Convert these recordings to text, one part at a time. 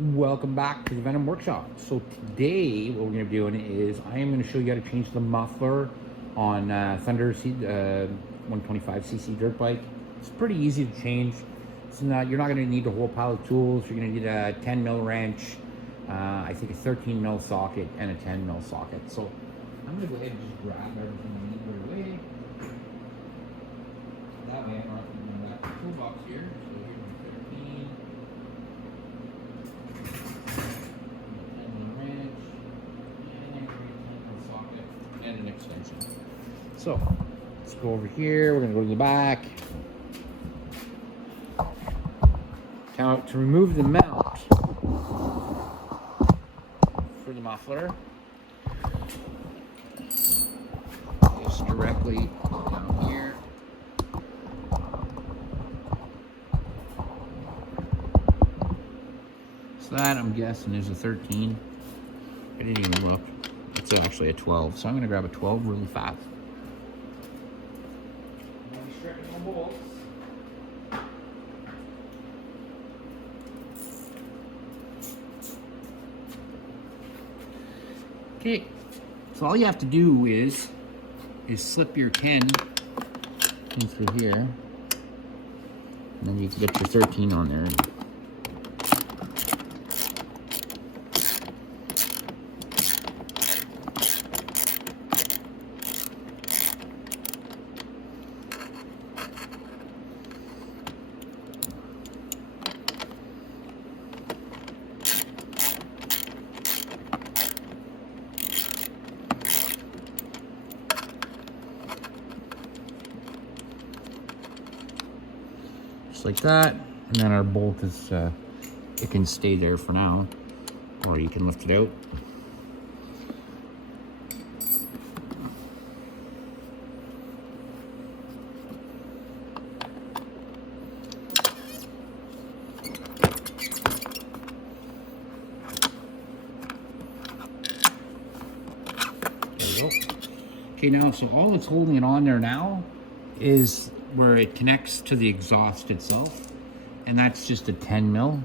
Welcome back to the Venom Workshop. So today what we're going to be doing is I am going to show you how to change the muffler on Thunder 125cc dirt bike. It's pretty easy to change. You're not going to need a whole pile of tools. You're going to need a 10 mil wrench, I think a 13 mil socket and a 10 mil socket. So I'm going to go ahead and just grab everything I need right away. That way I'm not going back to the toolbox here. So here's my 13. And an extension. So let's go over here. We're going to go to the back. Now to remove the mount for the muffler, just directly down here. So that I'm guessing is a 13. I didn't even look. It's actually a 12, so I'm going to grab a 12 really fast. Okay, so all you have to do is slip your 10 in through here, and then you can get your 13 on there. Like that, and then our bolt is it can stay there for now, or you can lift it out. There we go. Okay, now so all that's holding it on there now is where it connects to the exhaust itself, and that's just a 10 mil.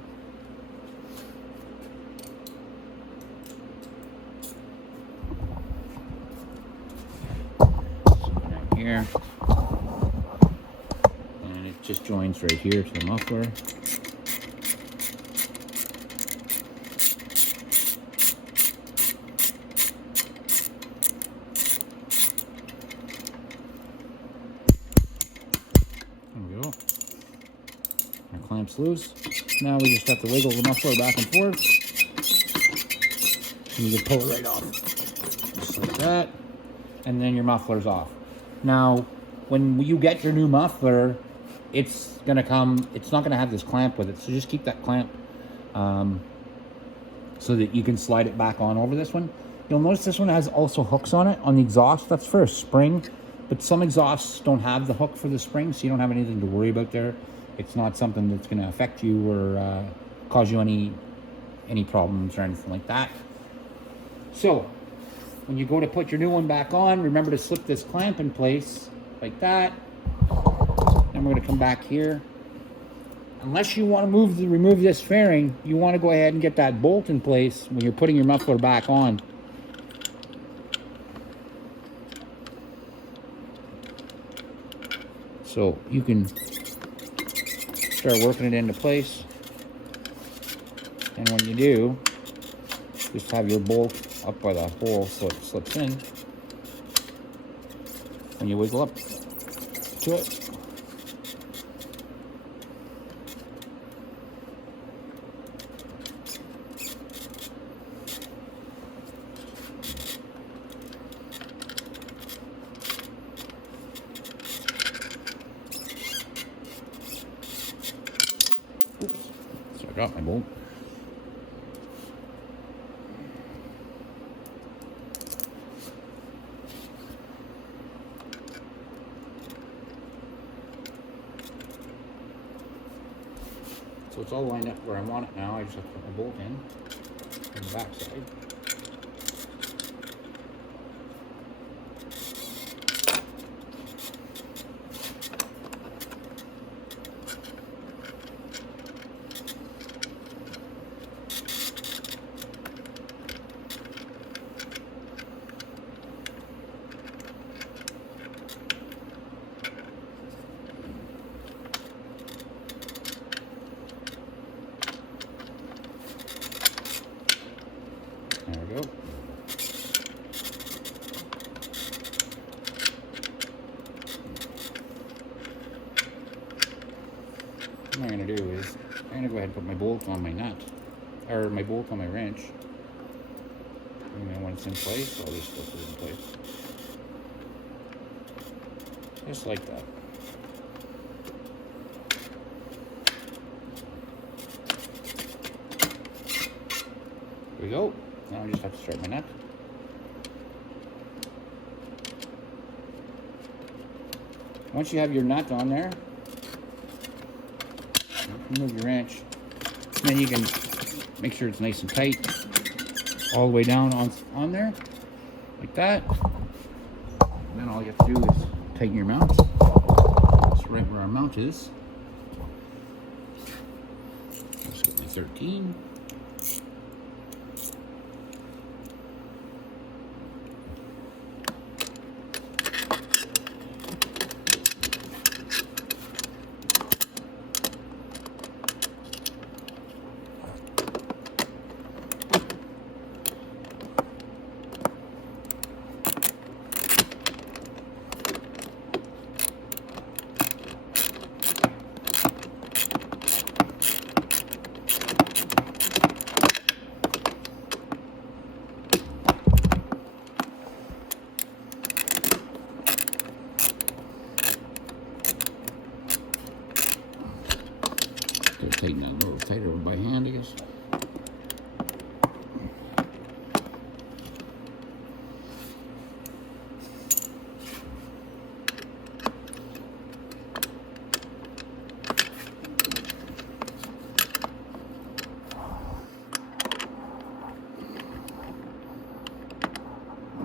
So down here, and it just joins right here to the muffler. Clamps loose. Now we just have to wiggle the muffler back and forth. And you can pull it right off. Just like that. And then your muffler's off. Now, when you get your new muffler, it's not gonna have this clamp with it. So just keep that clamp so that you can slide it back on over this one. You'll notice this one has also hooks on it, on the exhaust. That's for a spring. But some exhausts don't have the hook for the spring, so you don't have anything to worry about there. It's not something that's going to affect you or cause you any problems or anything like that. So when you go to put your new one back on, remember to slip this clamp in place like that. Then we're going to come back here. Unless you want to remove this fairing, you want to go ahead and get that bolt in place when you're putting your muffler back on. So you can start working it into place, and when you do, just have your bolt up by the hole so it slips in. When you wiggle up to it, so I got my bolt. So it's all lined up where I want it now. I just have to put my bolt in on the back side. I put my bolt on my nut, or my bolt on my wrench. And then when it's in place, I'll just put it in place. Just like that. There we go. Now I just have to start my nut. Once you have your nut on there, remove your wrench. Then you can make sure it's nice and tight all the way down on there, like that. And then all you have to do is tighten your mount. That's right where our mount is. Let's get my 13. Tighten that a little tighter by hand, I guess.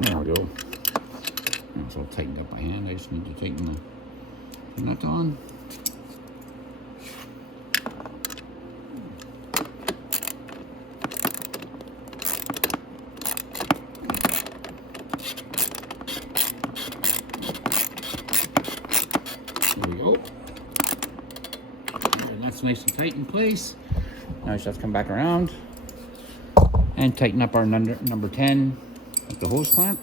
There we go. It's all tightened up by hand. I just need to tighten the nut on. There we go. And that's nice and tight in place. Now I just have to come back around and tighten up our number 10 with the hose clamp.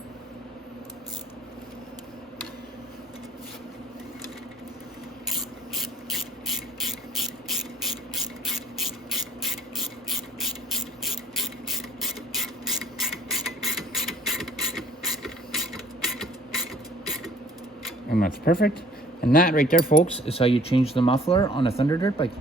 And that's perfect. And that right there, folks, is how you change the muffler on a Thunder Dirt bike.